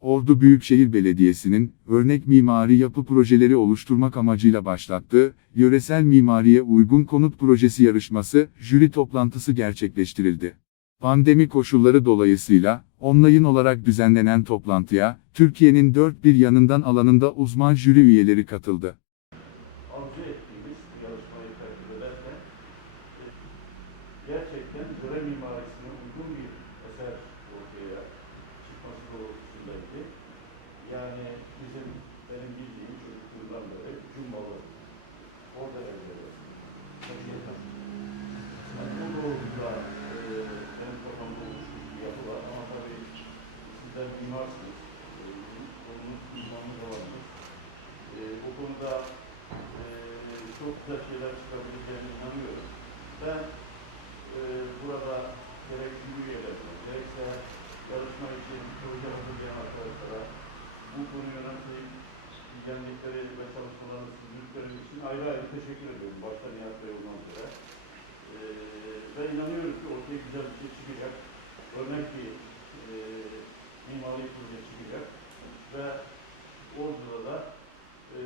Ordu Büyükşehir Belediyesi'nin örnek mimari yapı projeleri oluşturmak amacıyla başlattığı yöresel mimariye uygun konut projesi yarışması jüri toplantısı gerçekleştirildi. Pandemi koşulları dolayısıyla online olarak düzenlenen toplantıya Türkiye'nin dört bir yanından alanında uzman jüri üyeleri katıldı. gerçekten göre mimarisine uygun bir eser ortaya mimarsınız. E, konunuz uzmanlık alanınız. E, o konuda e, çok güzel şeyler çıkabileceğine inanıyorum. Ben e, burada gerek üyelerine, gerekse yarışma için proje hazırlayan arkadaşlara bu konuyu önemseyip ilgilendikleri ve çalışmalarını sürdürdükleri için ayrı ayrı teşekkür ediyorum. Başta Nihat Bey olmak üzere. E, ve inanıyorum ki ortaya güzel bir şey çıkacak. Örnek bir e, mimari proje çıkacak. Ve orada da e,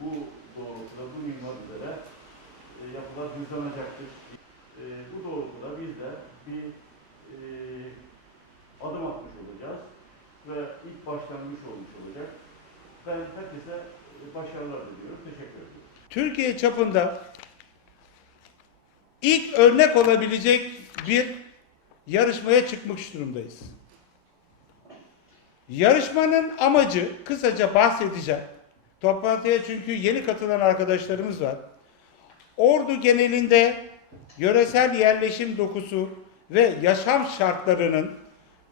bu doğrultuda, bu minval üzere e, yapılar hızlanacaktır. E, bu doğrultuda biz de bir e, adım atmış olacağız ve ilk başlangıç olmuş olacak. Ben herkese e, başarılar diliyorum. Teşekkür ederim. Türkiye çapında ilk örnek olabilecek bir yarışmaya çıkmış durumdayız. Yarışmanın amacı kısaca bahsedeceğim. Toplantıya çünkü yeni katılan arkadaşlarımız var. Ordu genelinde yöresel yerleşim dokusu ve yaşam şartlarının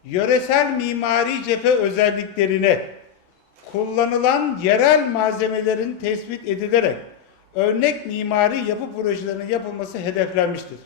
yöresel mimari cephe özelliklerine kullanılan yerel malzemelerin tespit edilerek örnek mimari yapı projelerinin yapılması hedeflenmiştir.